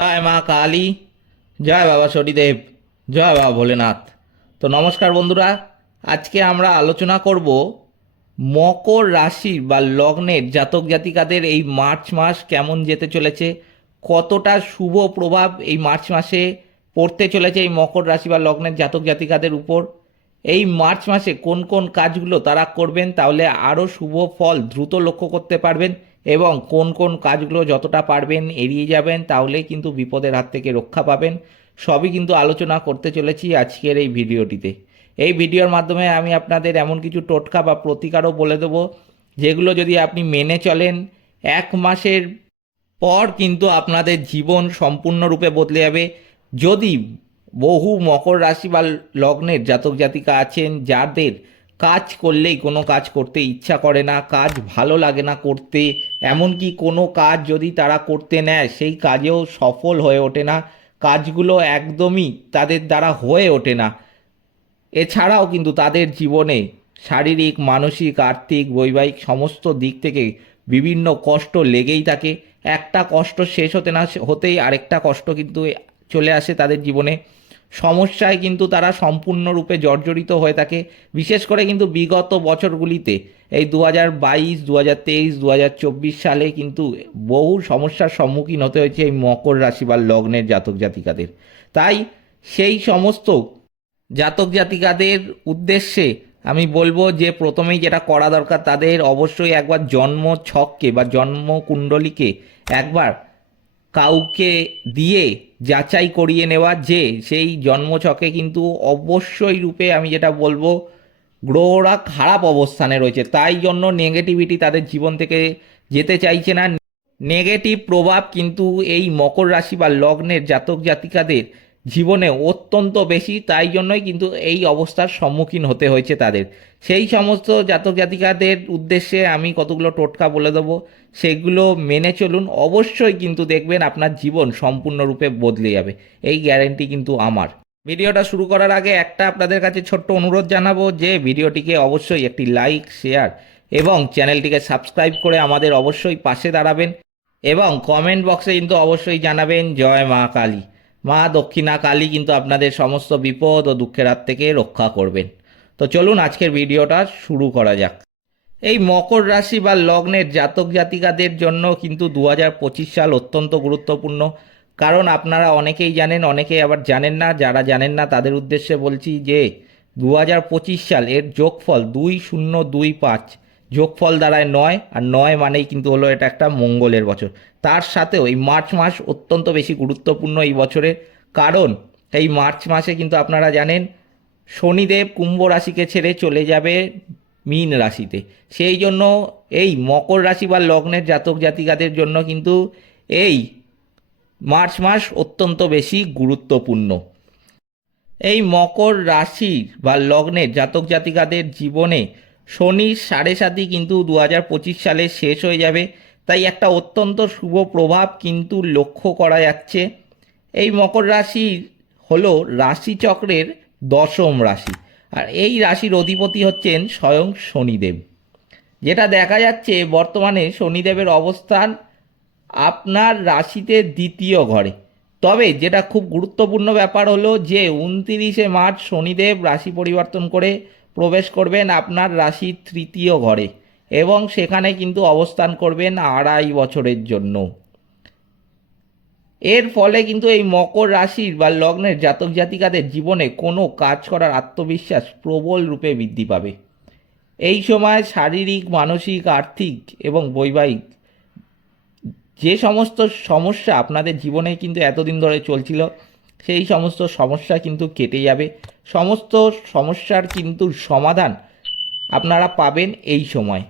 জয় মা কালী। জয় বাবা শরীদেব জয় বাবা ভোলেনাথ। তো নমস্কার বন্ধুরা, আজকে আমরা আলোচনা করব মকর রাশি বা লগ্নের জাতক জাতিকাদের এই মার্চ মাস কেমন যেতে চলেছে, কতটা শুভ প্রভাব এই মার্চ মাসে পড়তে চলেছে এই মকর রাশি বা লগ্নের জাতক জাতিকাদের উপর। এই মার্চ মাসে কোন কোন কাজগুলো তারা করবেন, তাহলে আরও শুভ ফল দ্রুত লক্ষ্য করতে পারবেন। এবং কোন কোন কাজগুলো যতটা পারবেন এড়িয়ে যাবেন তাহলে কিন্তু বিপদের হাত থেকে রক্ষা পাবেন। সবই কিন্তু আলোচনা করতে চলেছি আজকের এই ভিডিওটিতে। এই ভিডিওর মাধ্যমে আমি আপনাদের এমন কিছু টোটকা বা প্রতিকারও বলে দেবো, যেগুলো যদি আপনি মেনে চলেন, এক মাসের পর কিন্তু আপনাদের জীবন সম্পূর্ণরূপে বদলে যাবে। যদি বহু মকর রাশি বা লগ্নের জাতক জাতিকা আছেন, যাদের কাজ করলেই কোনো কাজ করতে ইচ্ছা করে না, কাজ ভালো লাগে না করতে। এমনকি কোনো কাজ যদি তারা করতে নেয়, সেই কাজেও সফল হয়ে ওঠে না। কাজগুলো একদমই তাদের দ্বারা হয়ে ওঠে না। এছাড়াও কিন্তু তাদের জীবনে শারীরিক, মানসিক, আর্থিক, বৈবাহিক সমস্ত দিক থেকে বিভিন্ন কষ্ট লেগেই থাকে। একটা কষ্ট শেষ হতে না, হতেই আরেকটা কষ্ট কিন্তু চলে আসে তাদের জীবনে। সমস্যায় কিন্তু তারা সম্পূর্ণরূপে জর্জরিত হয়ে থাকে। বিশেষ করে কিন্তু বিগত বছরগুলিতে, এই দু হাজার বাইশ দু হাজার তেইশ দু হাজার চব্বিশ সালে কিন্তু বহু সমস্যার সম্মুখীন হতে হয়েছে এই মকর রাশি বা লগ্নের জাতক জাতিকাদের। তাই সেই সমস্ত জাতক জাতিকাদের উদ্দেশ্যে আমি বলব যে প্রথমেই যেটা করা দরকার, তাদের অবশ্যই একবার জন্ম ছককে বা জন্ম কুণ্ডলীকে একবার কাউকে দিয়ে যাচাই করিয়ে নেওয়া যে সেই জন্মছকে কিন্তু অবশ্যই রূপে আমি যেটা বলব, গ্রহরা খারাপ অবস্থানে রয়েছে। তাই জন্য নেগেটিভিটি তাদের জীবন থেকে যেতে চাইছে না। নেগেটিভ প্রভাব কিন্তু এই মকর রাশি বা লগ্নের জাতক জাতিকাদের জীবনে অত্যন্ত বেশি। তাই জন্যই কিন্তু এই অবস্থার সম্মুখীন হতে হয়েছে তাদের। সেই সমস্ত জাতক জাতিকাদের উদ্দেশ্যে আমি কতগুলো টোটকা বলে দেবো। সেগুলো মেনে চলুন। অবশ্যই কিন্তু দেখবেন আপনার জীবন সম্পূর্ণরূপে বদলে যাবে। এই গ্যারেন্টি কিন্তু আমার। ভিডিওটা শুরু করার আগে একটা আপনাদের কাছে ছোট্ট অনুরোধ জানাব যে ভিডিওটিকে অবশ্যই একটি লাইক শেয়ার এবং চ্যানেলটিকে সাবস্ক্রাইব করে আমাদের অবশ্যই পাশে দাঁড়াবেন এবং কমেন্ট বক্সে কিন্তু অবশ্যই জানাবেন, জয় মা কালী। মা দক্ষিণা কালী কিন্তু আপনাদের সমস্ত বিপদ ও দুঃখের হাত থেকে রক্ষা করবেন। তো চলুন আজকের ভিডিওটা শুরু করা যাক। এই মকর রাশি বা লগ্নের জাতক জাতিকাদের জন্য কিন্তু দু হাজার পঁচিশ সাল অত্যন্ত গুরুত্বপূর্ণ। কারণ আপনারা অনেকেই জানেন, অনেকেই আবার জানেন না, যারা জানেন না তাদের উদ্দেশ্যে বলছি যে দু হাজার পঁচিশ সাল এর যোগফল দুই শূন্য দুই পাঁচ। যোগফল দাঁড়ায় নয়, আর নয় মানেই কিন্তু হলো এটা একটা মঙ্গলের বছর। তার সাথেও এই মার্চ মাস অত্যন্ত বেশি গুরুত্বপূর্ণ এই বছরে। কারণ এই মার্চ মাসে কিন্তু আপনারা জানেন, শনিদেব কুম্ভ রাশিকে ছেড়ে চলে যাবে মীন রাশিতে। সেই জন্য এই মকর রাশি বা লগ্নের জাতক জাতিকাদের জন্য কিন্তু এই মার্চ মাস অত্যন্ত বেশি গুরুত্বপূর্ণ। এই মকর রাশি বা লগ্নের জাতক জাতিকাদের জীবনে শনির সাড়ে সাতই কিন্তু দু হাজার পঁচিশ সালে শেষ হয়ে যাবে। তাই একটা অত্যন্ত শুভ প্রভাব কিন্তু লক্ষ্য করা যাচ্ছে। এই মকর রাশি হলো রাশিচক্রের দশম রাশি। আর এই রাশির অধিপতি হচ্ছেন স্বয়ং শনিদেব। যেটা দেখা যাচ্ছে বর্তমানে শনিদেবের অবস্থান আপনার রাশিতে দ্বিতীয় ঘরে। তবে যেটা খুব গুরুত্বপূর্ণ ব্যাপার হলো যে উনতিরিশে মার্চ শনিদেব রাশি পরিবর্তন করে প্রবেশ করবেন আপনার রাশির তৃতীয় ঘরে এবং সেখানে কিন্তু অবস্থান করবেন আড়াই বছরের জন্য। এর ফলে কিন্তু এই মকর রাশির বা লগ্নের জাতক জাতিকাদের জীবনে কোনো কাজ করার আত্মবিশ্বাস প্রবল রূপে বৃদ্ধি পাবে। এই সময় শারীরিক, মানসিক, আর্থিক এবং বৈবাহিক যে সমস্ত সমস্যা আপনাদের জীবনে কিন্তু এতদিন ধরে চলছিল, সেই সমস্ত সমস্যা কিন্তু কেটে যাবে। সমস্ত সমস্যার কিন্তু সমাধান আপনারা পাবেন এই সময়।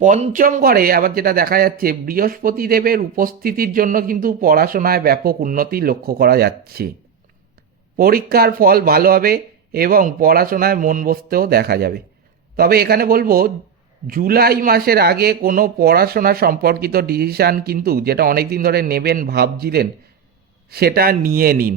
পঞ্চম ঘরে আবার যেটা দেখা যাচ্ছে, বৃহস্পতি দেবের উপস্থিতির জন্য কিন্তু পড়াশোনায় ব্যাপক উন্নতি লক্ষ্য করা যাচ্ছে। পরীক্ষার ফল ভালো হবে এবং পড়াশোনায় মন বসতেও দেখা যাবে। তবে এখানে বলব, জুলাই মাসের আগে কোনো পড়াশোনা সম্পর্কিত ডিসিশান কিন্তু যেটা অনেক দিন ধরে নেবেন, ভাবছিলেন, সেটা নিয়ে নিন।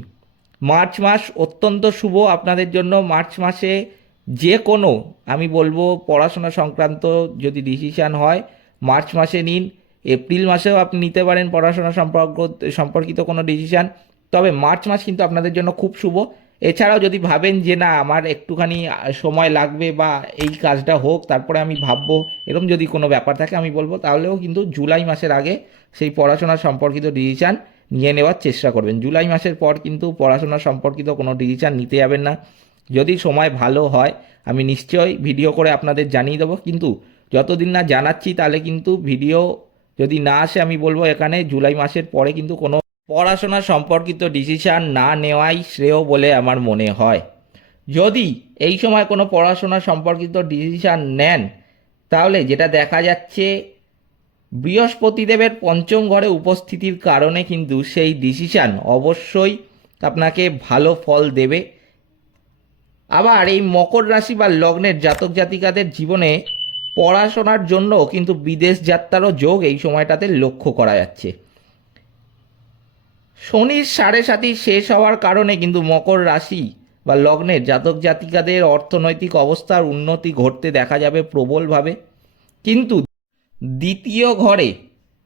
মার্চ মাস অত্যন্ত শুভ আপনাদের জন্য। মার্চ মাসে যে কোনো, আমি বলব পড়াশোনা সংক্রান্ত যদি ডিসিশান হয়, মার্চ মাসে নিন, এপ্রিল মাসেও আপনি নিতে পারেন পড়াশোনা সম্পর্ক, সম্পর্কিত কোনো ডিসিশান তবে মার্চ মাস কিন্তু আপনাদের জন্য খুব শুভ। এছাড়াও যদি ভাবেন যে না, আমার একটুখানি সময় লাগবে বা এই কাজটা হোক, তারপরে আমি ভাববো, এরকম যদি কোনো ব্যাপার থাকে আমি বলব, তাহলেও কিন্তু জুলাই মাসের আগে সেই পড়াশোনা সম্পর্কিত ডিসিশান নিয়ে নেওয়ার চেষ্টা করবেন। জুলাই মাসের পর কিন্তু পড়াশোনা সম্পর্কিত কোনো ডিসিশান নিতে যাবেন না। যদি সময় ভালো হয়, আমি নিশ্চয়ই ভিডিও করে আপনাদের জানিয়ে দেবো। কিন্তু যতদিন না জানাচ্ছি, তাহলে কিন্তু ভিডিও যদি না আসে, আমি বলব এখানে জুলাই মাসের পরে কিন্তু কোনো পড়াশোনা সম্পর্কিত ডিসিশান না নেওয়াই শ্রেয় বলে আমার মনে হয়। যদি এই সময় কোনো পড়াশোনা সম্পর্কিত ডিসিশান নেন, তাহলে যেটা দেখা যাচ্ছে, বৃহস্পতিদেবের পঞ্চম ঘরে উপস্থিতির কারণে কিন্তু সেই ডিসিশান অবশ্যই আপনাকে ভালো ফল দেবে। আবার এই মকর রাশি বা লগ্নের জাতক জাতিকাদের জীবনে পড়াশোনার জন্য কিন্তু বিদেশ যাত্রারও যোগ এই সময়টাতে লক্ষ্য করা যাচ্ছে। শনির সাড়ে সাতি শেষ হওয়ার কারণে কিন্তু মকর রাশি বা লগ্নের জাতক জাতিকাদের অর্থনৈতিক অবস্থার উন্নতি ঘটতে দেখা যাবে প্রবলভাবে। কিন্তু দ্বিতীয় ঘরে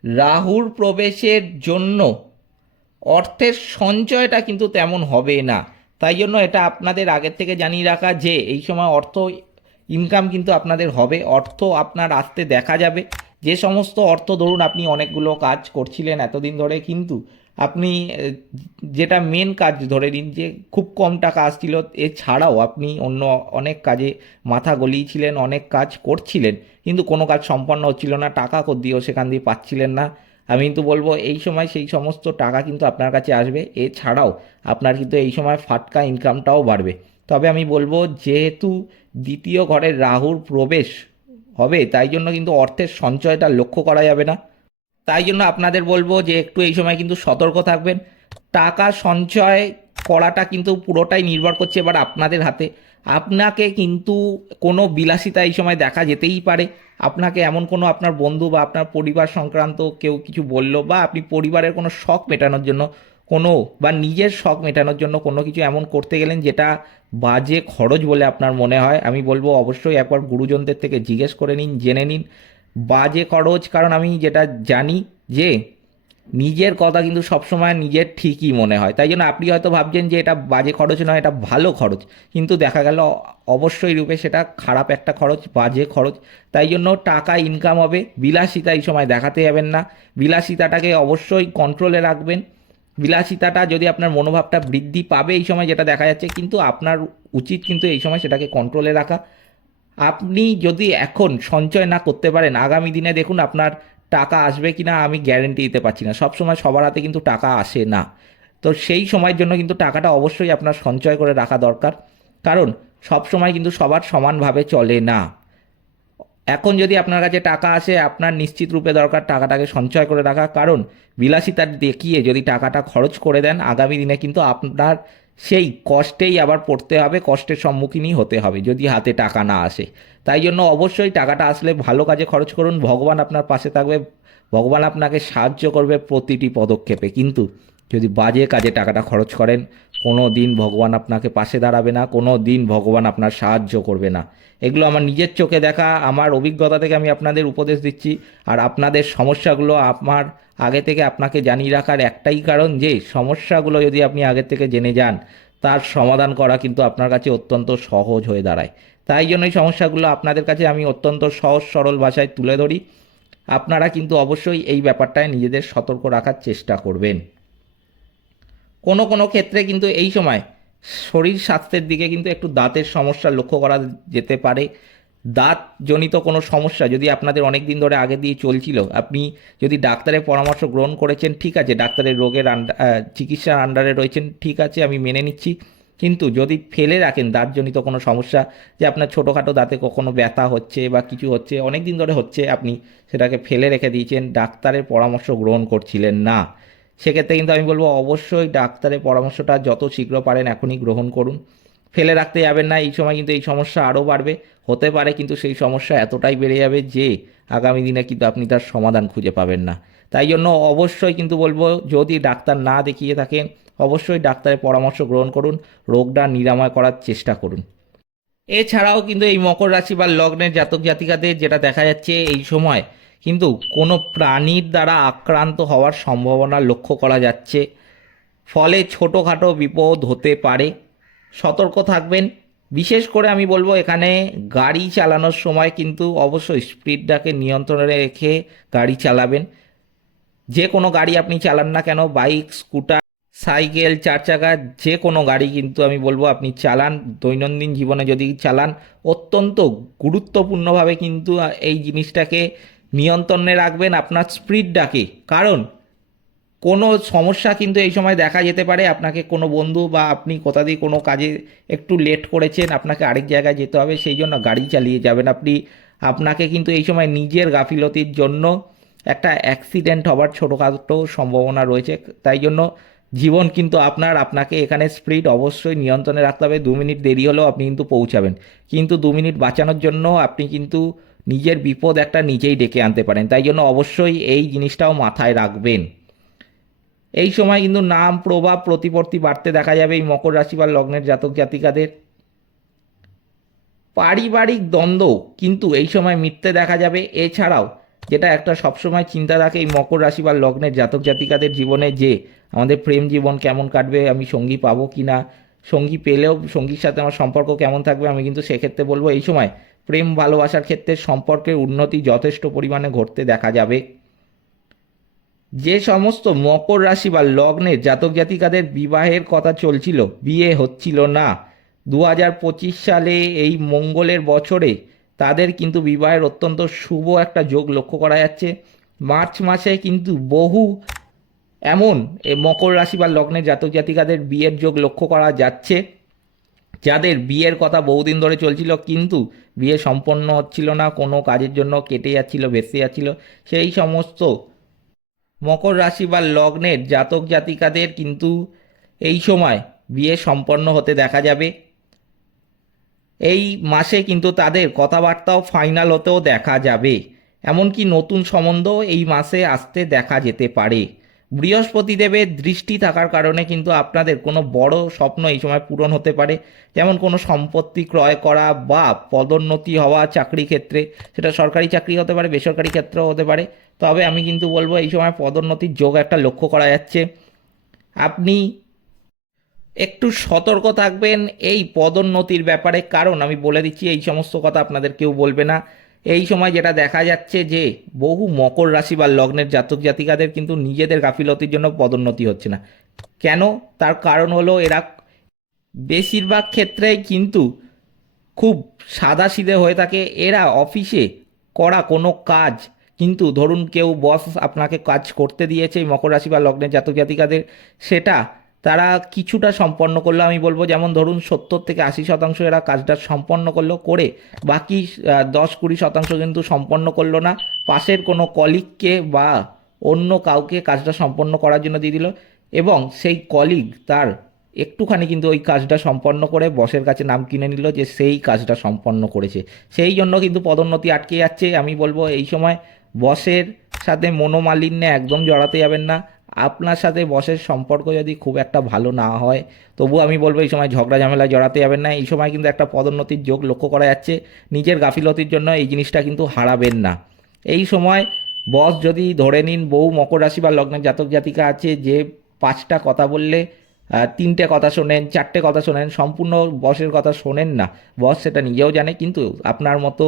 রাহুর প্রবেশের জন্য অর্থের সঞ্চয়টা কিন্তু তেমন হবে না। তাই জন্য এটা আপনাদের আগের থেকে জানিয়ে রাখা যে এই সময় অর্থ ইনকাম কিন্তু আপনাদের হবে। অর্থ আপনার আসতে দেখা যাবে। যে সমস্ত অর্থ ধরুন আপনি অনেকগুলো কাজ করছিলেন এতদিন ধরে, কিন্তু আপনি যেটা মেন কাজ ধরে নিন যে খুব কম টাকা আসছিল, এছাড়াও আপনি অন্য অনেক কাজে মাথা গলিয়েছিলেন, অনেক কাজ করছিলেন, কিন্তু কোনো কাজ সম্পন্ন হচ্ছিল না, টাকা দিয়েও সেখান দিয়ে পাচ্ছিলেন না। আমি কিন্তু বলব এই সময় সেই সমস্ত টাকা কিন্তু আপনার কাছে আসবে। এছাড়াও আপনার কিন্তু এই সময় ফাটকা ইনকামটাও বাড়বে। তবে আমি বলব যেহেতু দ্বিতীয় ঘরের রাহুর প্রবেশ হবে, তাই জন্য কিন্তু অর্থের সঞ্চয়টা লক্ষ্য করা যাবে না। তাই জন্য আপনাদের বলব যে একটু এই সময় কিন্তু সতর্ক থাকবেন। টাকা সঞ্চয় করাটা কিন্তু পুরোটাই নির্ভর করছে এবার আপনাদের হাতে। আপনাকে কিন্তু কোনো বিলাসিতা এই সময় দেখা যেতেই পারে। আপনাকে এমন কোনো আপনার বন্ধু বা আপনার পরিবার সংক্রান্ত কেউ কিছু বলল বা আপনি পরিবারের কোনো শখ মেটানোর জন্য কোনো বা নিজের শখ মেটানোর জন্য কোনো কিছু এমন করতে গেলেন যেটা বাজে খরচ বলে আপনার মনে হয়? আমি বলব অবশ্যই একবার গুরুজনদের থেকে জিজ্ঞেস করে নিন, জেনে নিন। বাজে খরচ, কারণ আমি যেটা জানি যে নিজের কথা কিন্তু সবসময় নিজের ঠিকই মনে হয়। তাই জন্য আপনি হয়তো ভাবছেন যে এটা বাজে খরচ নয়, এটা ভালো খরচ। কিন্তু দেখা গেল অবশ্যই রূপে সেটা খারাপ একটা খরচ, বাজে খরচ। তাই জন্য টাকা ইনকাম হবে, বিলাসিতা এই সময় দেখাতে যাবেন না। বিলাসিতাটাকে অবশ্যই কন্ট্রোলে রাখবেন। বিলাসিতাটা যদি আপনার মনোভাবটা বৃদ্ধি পাবে এই সময় যেটা দেখা যাচ্ছে, কিন্তু আপনার উচিত কিন্তু এই সময় সেটাকে কন্ট্রোলে রাখা। আপনি যদি এখন সঞ্চয় না করতে পারেন, আগামী দিনে দেখুন আপনার টাকা আসবে কি না আমি গ্যারেন্টি দিতে পারছি না। সব সময় সবার হাতে কিন্তু টাকা আসে না। তো সেই সময়ের জন্য কিন্তু টাকাটা অবশ্যই আপনার সঞ্চয় করে রাখা দরকার। কারণ সব সময় কিন্তু সবার সমানভাবে চলে না। এখন যদি আপনার কাছে টাকা আসে, আপনার নিশ্চিত রূপে দরকার টাকাটাকে সঞ্চয় করে রাখা। কারণ বিলাসিতা দেখিয়ে যদি টাকাটা খরচ করে দেন, আগামী দিনে কিন্তু আপনার সেই কষ্টেই আবার পড়তে হবে, কষ্টের সম্মুখীনই হতে হবে যদি হাতে টাকা না আসে। তাই জন্য অবশ্যই টাকাটা আসলে ভালো কাজে খরচ করুন। ভগবান আপনার পাশে থাকবে, ভগবান আপনাকে সাহায্য করবে প্রতিটি পদক্ষেপে। কিন্তু যদি বাজে কাজে টাকাটা খরচ করেন, কোনো দিন ভগবান আপনাকে পাশে দাঁড়াবে না, কোনো দিন ভগবান আপনার সাহায্য করবে না। এগুলো আমার নিজের চোখে দেখা, আমার অভিজ্ঞতা থেকে আমি আপনাদের উপদেশ দিচ্ছি। আর আপনাদের সমস্যাগুলো আমার আগে থেকে আপনাকে জানিয়ে রাখার একটাই কারণ যে, সমস্যাগুলো যদি আপনি আগে থেকে জেনে যান, তার সমাধান করা কিন্তু আপনার কাছে অত্যন্ত সহজ হয়ে দাঁড়ায়। তাই জন্য এই সমস্যাগুলো আপনাদের কাছে আমি অত্যন্ত সহজ, সরল ভাষায় তুলে ধরি। আপনারা কিন্তু অবশ্যই এই ব্যাপারটায় নিজেদের সতর্ক রাখার চেষ্টা করবেন। কোনো কোনো ক্ষেত্রে কিন্তু এই সময় শরীর স্বাস্থ্যের দিকে কিন্তু একটু দাঁতের সমস্যা লক্ষ্য করা যেতে পারে। দাঁত জনিত কোনো সমস্যা যদি আপনাদের অনেক দিন ধরে আগে দিয়ে চলছিল, আপনি যদি ডাক্তারের পরামর্শ গ্রহণ করেছেন, ঠিক আছে, ডাক্তারের রোগের চিকিৎসার আন্ডারে রয়েছেন, ঠিক আছে, আমি মেনে নিচ্ছি। কিন্তু যদি ফেলে রাখেন দাঁতজনিত কোনো সমস্যা, যে আপনার ছোটোখাটো দাঁতে কখনো ব্যথা হচ্ছে বা কিছু হচ্ছে অনেক দিন ধরে হচ্ছে, আপনি সেটাকে ফেলে রেখে দিয়েছেন, ডাক্তারের পরামর্শ গ্রহণ করছিলেন না। সেক্ষেত্রে কিন্তু আমি বলব অবশ্যই ডাক্তারের পরামর্শটা যত শীঘ্র পারেন এখনই গ্রহণ করুন। ফেলে রাখতে যাবেন না, এই সময় কিন্তু এই সমস্যা আরও বাড়বে। হতে পারে কিন্তু সেই সমস্যা এতটাই বেড়ে যাবে যে আগামী দিনে কিন্তু আপনি তার সমাধান খুঁজে পাবেন না। তাই জন্য অবশ্যই কিন্তু বলব, যদি ডাক্তার না দেখিয়ে থাকেন, অবশ্যই ডাক্তারের পরামর্শ গ্রহণ করুন, রোগটা নিরাময় করার চেষ্টা করুন। এছাড়াও কিন্তু এই মকর রাশি বা লগ্নের জাতক জাতিকাদের যেটা দেখা যাচ্ছে, এই সময় কিন্তু কোনো প্রাণীর দ্বারা আক্রান্ত হওয়ার সম্ভাবনা লক্ষ্য করা যাচ্ছে। ফলে ছোটোখাটো বিপদ হতে পারে। সতর্ক থাকবেন। বিশেষ করে আমি বলব এখানে গাড়ি চালানোর সময় কিন্তু অবশ্যই স্পিডটাকে নিয়ন্ত্রণে রেখে গাড়ি চালাবেন। যে কোনো গাড়ি আপনি চালান না কেন, বাইক, স্কুটার, সাইকেল চার চাকা যে কোনো গাড়ি কিন্তু আমি বলব আপনি চালান। দৈনন্দিন জীবনে যদি চালান, অত্যন্ত গুরুত্বপূর্ণভাবে কিন্তু এই জিনিসটাকে নিয়ন্ত্রণে রাখবেন আপনার স্পিডটাকে। কারণ কোনো সমস্যা কিন্তু এই সময় দেখা যেতে পারে, আপনাকে কোনো বন্ধু বা আপনি কোথা দিয়ে কোনো কাজে একটু লেট করেছেন, আপনাকে আরেক জায়গায় যেতে হবে, সেই জন্য গাড়ি চালিয়ে যাবেন। আপনি, আপনাকে কিন্তু এই সময় নিজের গাফিলতির জন্য একটা অ্যাক্সিডেন্ট হওয়ার ছোটোখাটো সম্ভাবনা রয়েছে। তাই জন্য জীবন কিন্তু আপনার, আপনাকে এখানে স্পিড অবশ্যই নিয়ন্ত্রণে রাখতে হবে। দু মিনিট দেরি হলেও আপনি কিন্তু পৌঁছাবেন। কিন্তু দু মিনিট বাঁচানোর জন্য আপনি কিন্তু নিজের বিপদ একটা নিজেই ডেকে আনতে পারেন। তাই জন্য অবশ্যই এই জিনিসটাও মাথায় রাখবেন। এই সময় কিন্তু নাম, প্রভাব, প্রতিপত্তি বাড়তে দেখা যাবে এই মকর রাশি বা লগ্নের জাতক জাতিকাদের। পারিবারিক দ্বন্দ্ব কিন্তু এই সময় মিথ্যে দেখা যাবে। এছাড়াও যেটা একটা সবসময় চিন্তা থাকে এই মকর রাশি বা লগ্নের জাতক জাতিকাদের জীবনে যে আমাদের প্রেম জীবন কেমন কাটবে, আমি সঙ্গী পাবো কি না সঙ্গী পেলেও সঙ্গীর সাথে আমার সম্পর্ক কেমন থাকবে, আমি কিন্তু সেক্ষেত্রে বলব এই সময় প্রেম ভালোবাসার ক্ষেত্রে সম্পর্কের উন্নতি যথেষ্ট পরিমাণে ঘটতে দেখা যাবে। যে সমস্ত মকর রাশি বা লগ্নের জাতক জাতিকাদের বিবাহের কথা চলছিল, বিয়ে হচ্ছিল না। দু হাজার পঁচিশ সালে এই মঙ্গলের বছরে তাদের কিন্তু বিবাহের অত্যন্ত শুভ একটা যোগ লক্ষ্য করা যাচ্ছে। মার্চ মাসে কিন্তু বহু এমন মকর রাশি বা লগ্নের জাতক জাতিকাদের বিয়ের যোগ লক্ষ্য করা যাচ্ছে। যাদের বিয়ের কথা বহুদিন ধরে চলছিল, কিন্তু বিয়ে সম্পন্ন হচ্ছিল না, কোনো কাজের জন্য কেটে যাচ্ছিল, ভেসে যাচ্ছিল, সেই সমস্ত মকর রাশি বা লগ্নের জাতক জাতিকাদের কিন্তু এই সময় বিয়ে সম্পন্ন হতে দেখা যাবে। এই মাসে কিন্তু তাদের কথাবার্তাও ফাইনাল হতেও দেখা যাবে। এমনকি নতুন সম্বন্ধ এই মাসে আসতে দেখা যেতে পারে। বৃহস্পতি দেবের দৃষ্টি থাকার কারণে কিন্তু আপনাদের কোনো বড় স্বপ্ন এই সময় পূরণ হতে পারে। যেমন কোনো সম্পত্তি ক্রয় করা বা পদোন্নতি হওয়া চাকরি ক্ষেত্রে, সেটা সরকারি চাকরি হতে পারে, বেসরকারি ক্ষেত্রেও হতে পারে। তবে আমি কিন্তু বলব এই সময় পদোন্নতির যোগ একটা লক্ষ্য করা যাচ্ছে। আপনি একটু সতর্ক থাকবেন এই পদোন্নতির ব্যাপারে। কারণ আমি বলে দিচ্ছি, এই সমস্ত কথা আপনাদের কেউ বলবে না। এই সময় যেটা দেখা যাচ্ছে যে বহু মকর রাশি বা লগ্নের জাতক জাতিকাদের কিন্তু নিজেদের গাফিলতির জন্য পদোন্নতি হচ্ছে না। কেন? তার কারণ হলো এরা বেশিরভাগ ক্ষেত্রেই কিন্তু খুব সাদা সিধে হয়ে থাকে। এরা অফিসে করা কোনো কাজ কিন্তু ধরুন কেউ বস আপনাকে কাজ করতে দিয়েছে মকর রাশি বা লগ্নের জাতক জাতিকাদের, সেটা তারা কিছুটা সম্পন্ন করল। আমি বলব, যেমন ধরুন সত্তর থেকে আশি শতাংশ এরা কাজটা সম্পন্ন করল, করে বাকি দশ কুড়ি শতাংশ কিন্তু সম্পন্ন করল না। পাশের কোনো কলিগকে বা অন্য কাউকে কাজটা সম্পন্ন করার জন্য দিয়ে দিল এবং সেই কলিগ তার একটুখানি কিন্তু ওই কাজটা সম্পন্ন করে বসের কাছে নাম কিনে নিল যে সেই কাজটা সম্পন্ন করেছে। সেই জন্য কিন্তু পদোন্নতি আটকে যাচ্ছে। আমি বলব, এই সময় বসের সাথে মনোমালিন্যে একদম জড়াতে যাবেন না। আপনার সাথে বসের সম্পর্ক যদি খুব একটা ভালো না হয়, তবু আমি বলব এই সময় ঝগড়া ঝামেলায় জড়াতে যাবেন না। এই সময় কিন্তু একটা পদোন্নতির যোগ লক্ষ্য করা যাচ্ছে। নিজের গাফিলতির জন্য এই জিনিসটা কিন্তু হারাবেন না। এই সময় বস যদি ধরে নিন বহু মকর রাশি বা লগ্নের জাতক জাতিকা আছে, যে পাঁচটা কথা বললে তিনটে কথা শোনেন, চারটে কথা শোনেন, সম্পূর্ণ বসের কথা শোনেন না। বস সেটা নিজেও জানে, কিন্তু আপনার মতো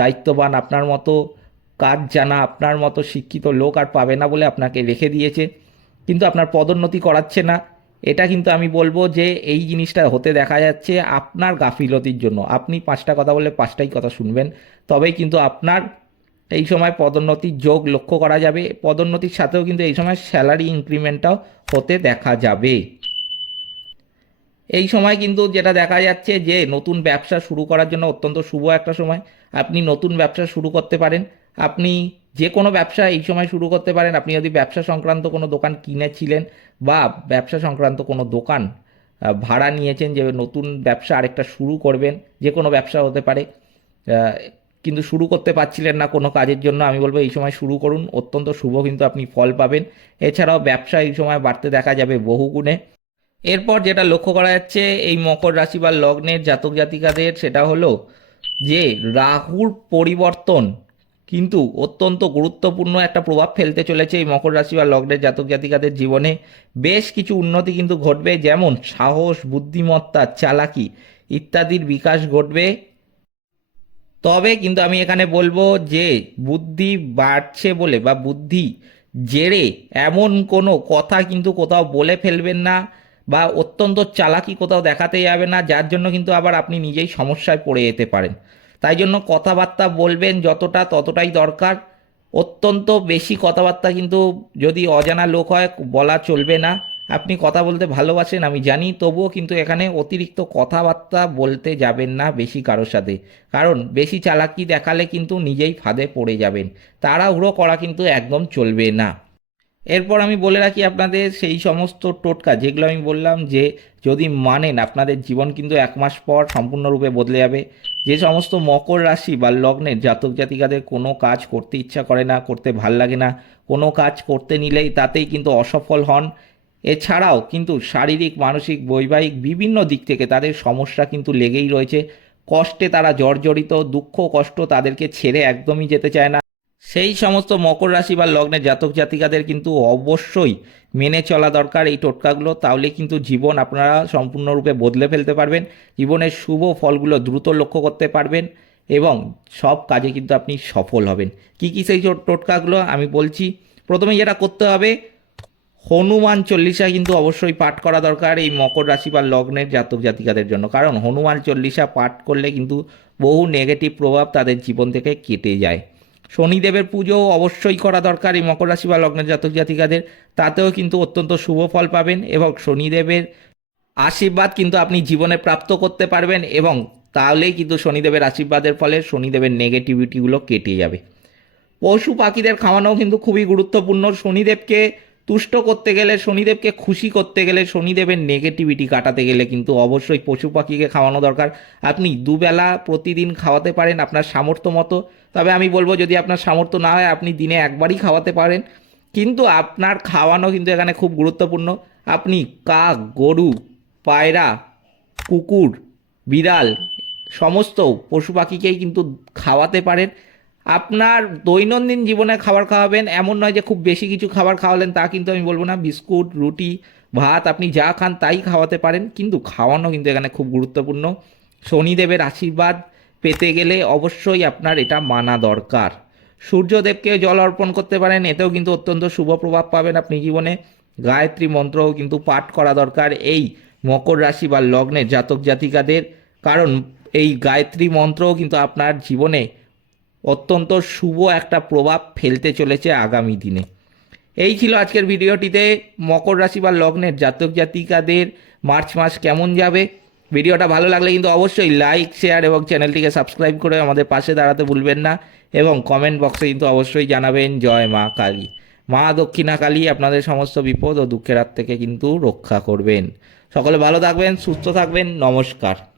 দায়িত্ববান, আপনার মতো কাজ জানা, আপনার মতো শিক্ষিত লোক আর পাবে না বলে আপনাকে রেখে দিয়েছে। কিন্তু আপনার পদোন্নতি করাচ্ছে না। এটা কিন্তু আমি বলব যে এই জিনিসটা হতে দেখা যাচ্ছে আপনার গাফিলতির জন্য। আপনি পাঁচটা কথা বললে পাঁচটাই কথা শুনবেন। তবেই কিন্তু আপনার এই সময় পদোন্নতির যোগ লক্ষ্য করা যাবে। পদোন্নতির সাথেও কিন্তু এই সময় স্যালারি ইনক্রিমেন্টটাও হতে দেখা যাবে। এই সময় কিন্তু যেটা দেখা যাচ্ছে যে নতুন ব্যবসা শুরু করার জন্য অত্যন্ত শুভ একটা সময়। আপনি নতুন ব্যবসা শুরু করতে পারেন। আপনি যে কোনো ব্যবসা এই সময় শুরু করতে পারেন। আপনি যদি ব্যবসা সংক্রান্ত কোনো দোকান কিনেছিলেন বা ব্যবসা সংক্রান্ত কোনো দোকান ভাড়া নিয়েছেন যে নতুন ব্যবসা আরেকটা শুরু করবেন, যে কোনো ব্যবসা হতে পারে কিন্তু শুরু করতে পারছিলেন না কোনো কাজের জন্য, আমি বলব এই সময় শুরু করুন, অত্যন্ত শুভ কিন্তু আপনি ফল পাবেন। এছাড়াও ব্যবসা এই সময় বাড়তে দেখা যাবে বহুগুণে এরপর যেটা লক্ষ্য করা যাচ্ছে, এই মকর রাশি বা লগ্নের জাতক জাতিকাদের, সেটা হলো যে রাহুর পরিবর্তন কিন্তু অত্যন্ত গুরুত্বপূর্ণ একটা প্রভাব ফেলতে চলেছে এই মকর রাশি বা লগ্নের জাতক জাতিকাদের জীবনে। বেশ কিছু উন্নতি কিন্তু ঘটবে, যেমন সাহস, বুদ্ধিমত্তা, চালাকি ইত্যাদির বিকাশ ঘটবে। তবে কিন্তু আমি এখানে বলব যে, বুদ্ধি বাড়ছে বলে বা বুদ্ধি জেরে এমন কোনো কথা কিন্তু কোথাও বলে ফেলবেন না বা অত্যন্ত চালাকি কোথাও দেখাতে যাবে না, যার জন্য কিন্তু আবার আপনি নিজেই সমস্যায় পড়ে যেতে পারেন। তাই জন্য কথাবার্তা বলবেন যতটা ততটাই দরকার। অত্যন্ত বেশি কথাবার্তা কিন্তু যদি অজানা লোক হয়, বলা চলবে না। আপনি কথা বলতে ভালোবাসেন, আমি জানি, তবুও কিন্তু এখানে অতিরিক্ত কথাবার্তা বলতে যাবেন না বেশি কারোর সাথে। কারণ বেশি চালাকি দেখালে কিন্তু নিজেই ফাঁদে পড়ে যাবেন। তাড়াহুড়ো করা কিন্তু একদম চলবে না। এরপর আমি বলে রাখি আপনাদের সেই সমস্ত টোটকা, যেগুলো আমি বললাম যে যদি মানেন আপনাদের জীবন কিন্তু এক মাস পর সম্পূর্ণরূপে বদলে যাবে। যে সমস্ত মকর রাশি বা লগ্নের জাতক জাতিকাদের কোনো কাজ করতে ইচ্ছা করে না, করতে ভালো লাগে না, কোনো কাজ করতে নিলেই তাতেই কিন্তু অসফল হন। এছাড়াও কিন্তু শারীরিক, মানসিক, বৈবাহিক বিভিন্ন দিক থেকে তাদের সমস্যা কিন্তু লেগেই রয়েছে। কষ্টে তারা জর্জরিত, দুঃখ, কষ্ট তাদেরকে ছেড়ে একদমই যেতে চায় না। সেই সমস্ত মকর রাশি বা লগ্নের জাতক জাতিকাদের কিন্তু অবশ্যই মেনে চলা দরকার এই টোটকাগুলো। তাহলে কিন্তু জীবন আপনারা সম্পূর্ণরূপে বদলে ফেলতে পারবেন। জীবনের শুভ ফলগুলো দ্রুত লক্ষ্য করতে পারবেন এবং সব কাজে কিন্তু আপনি সফল হবেন। কি কি সেই টোটকাগুলো আমি বলছি। প্রথমে যেটা করতে হবে, হনুমান চল্লিশা কিন্তু অবশ্যই পাঠ করা দরকার এই মকর রাশি বা লগ্নের জাতক জাতিকাদের জন্য। কারণ হনুমান চল্লিশা পাঠ করলে কিন্তু বহু নেগেটিভ প্রভাব তাদের জীবন থেকে কেটে যায়। শনিদেবের পুজো অবশ্যই করা দরকার। এই মকর রাশি বা লগ্নের জাতক জাতিকাদের। তাতেও কিন্তু অত্যন্ত শুভ ফল পাবেন এবং শনিদেবের আশীর্বাদ কিন্তু আপনি জীবনে প্রাপ্ত করতে পারবেন এবং তাহলেই কিন্তু শনিদেবের আশীর্বাদের ফলে শনিদেবের নেগেটিভিটিগুলো কেটে যাবে। পশু পাখিদের খাওয়ানো কিন্তু খুবই গুরুত্বপূর্ণ। শনিদেবকে তুষ্ট করতে গেলে, শনিদেবকে খুশি করতে গেলে, শনিদেবের নেগেটিভিটি কাটাতে গেলে কিন্তু অবশ্যই পশু পাখিকে খাওয়ানো দরকার। আপনি দুবেলা প্রতিদিন খাওয়াতে পারেন আপনার সামর্থ্য মতো। তবে আমি বলব যদি আপনার সামর্থ্য না হয়, আপনি দিনে একবারই খাওয়াতে পারেন। কিন্তু আপনার খাওয়ানো কিন্তু এখানে খুব গুরুত্বপূর্ণ। আপনি কাক, গরু, পায়রা, কুকুর, বিড়াল সমস্ত পশু পাখিকেই কিন্তু খাওয়াতে পারেন। আপনার দৈনন্দিন জীবনে খাবার খাওয়াবেন, এমন নয় যে খুব বেশি কিছু খাবার খাওয়ালেন, তা কিন্তু আমি বলব না। বিস্কুট, রুটি, ভাত আপনি যা খান তাই খাওয়াতে পারেন, কিন্তু খাওয়ানো কিন্তু এখানে খুব গুরুত্বপূর্ণ। শনিদেবের আশীর্বাদ পেতে গেলে অবশ্যই আপনার এটা মানা দরকার। সূর্যদেবকে জল অর্পণ করতে পারেন, এতেও কিন্তু অত্যন্ত শুভ প্রভাব পাবেন আপনি জীবনে। গায়ত্রী মন্ত্রও কিন্তু পাঠ করা দরকার এই মকর রাশি বা লগ্নের জাতক জাতিকাদের। কারণ এই গায়ত্রী মন্ত্রও কিন্তু আপনার জীবনে অত্যন্ত শুভ একটা প্রভাব ফেলতে চলেছে আগামী দিনে। এই ছিল আজকের ভিডিওটিতে মকর রাশি বা লগ্নের জাতক জাতিকাদের মার্চ মাস কেমন যাবে। ভিডিওটা ভালো লাগলে কিন্তু অবশ্যই লাইক শেয়ার এবং চ্যানেলটিকে সাবস্ক্রাইব করে আমাদের পাশে দাঁড়াতে ভুলবেন না এবং কমেন্ট বক্সে কিন্তু অবশ্যই জানাবেন, জয় মা কালী। মা দক্ষিণা কালী আপনাদের সমস্ত বিপদ ও দুঃখের হাত থেকে কিন্তু রক্ষা করবেন। সকলে ভালো থাকবেন, সুস্থ থাকবেন, নমস্কার।